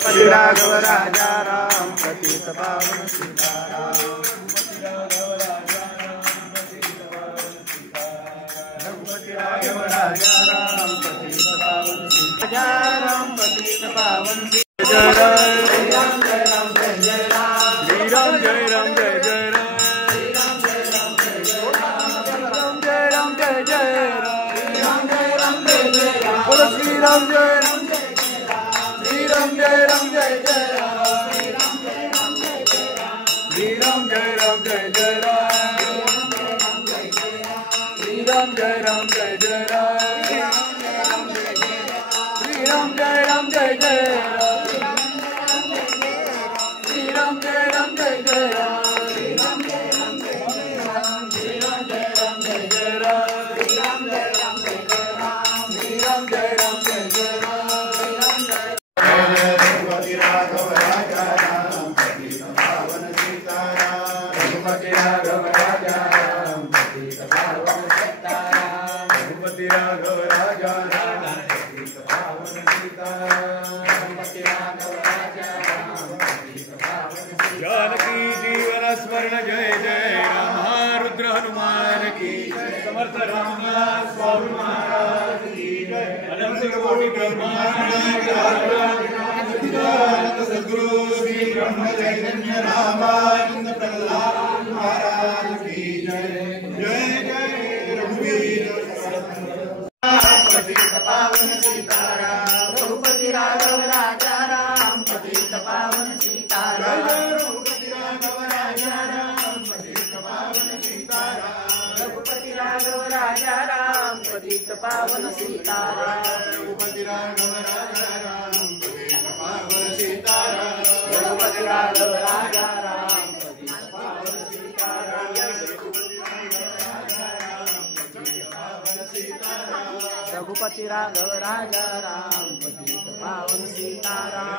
पति राघव राजा राम पतित पावन सीताराम। रघुपति राघव राजा राम पतित पावन सीताराम पतित पावन जय राम जय राम जय जय राम श्री राम जय राम जय जय राम श्री राम जय राम जय जय राम जय राम जय जय राम बोलो श्री राम जय राम श्री राम जय राम जय जय राम श्री राम जय राम जय जय राम श्री राम जय राम जय जय राम श्री राम जय राम जय जय राम श्री राम जय राम जय जय राम श्री राम जय राम जय जय राम श्री राम जय राम जय जय राम श्री राम जय राम जय जय राम श्री राम जय राम जय जय राम रघुपति राघव राजा राम पतित पावन सीताराम। रघुपति राघव राजा राम पतित पावन सीताराम। रघुपति राघव राजा राम पतित पावन सीताराम। रघुपति राघव राजा राम पतित पावन सीताराम। जानकी जीवन स्मरण जय जय राम रुद्र हनुमान की समर्थ रामदास स्वामी महाराज की जय। अनंत कोटि ब्रह्मांड सद्गुरु श्री ब्रह्म चैतन्य रामानंद प्रहलाद महाराज की जय। जय जय रघुवीर पतित पावन सीताराम। रघुपति राघव राजा राम पतित पावन सीताराम। रघुपति राघव राजा राम पतित पावन सीताराम। रघुपति राघव राजा राम पतित पावन सीताराम। रघुपति राघव राजा राम रघुपति राघव राजा राम पतित पावन सीताराम। रघुपति राघव राजा राम पतित पावन सीताराम।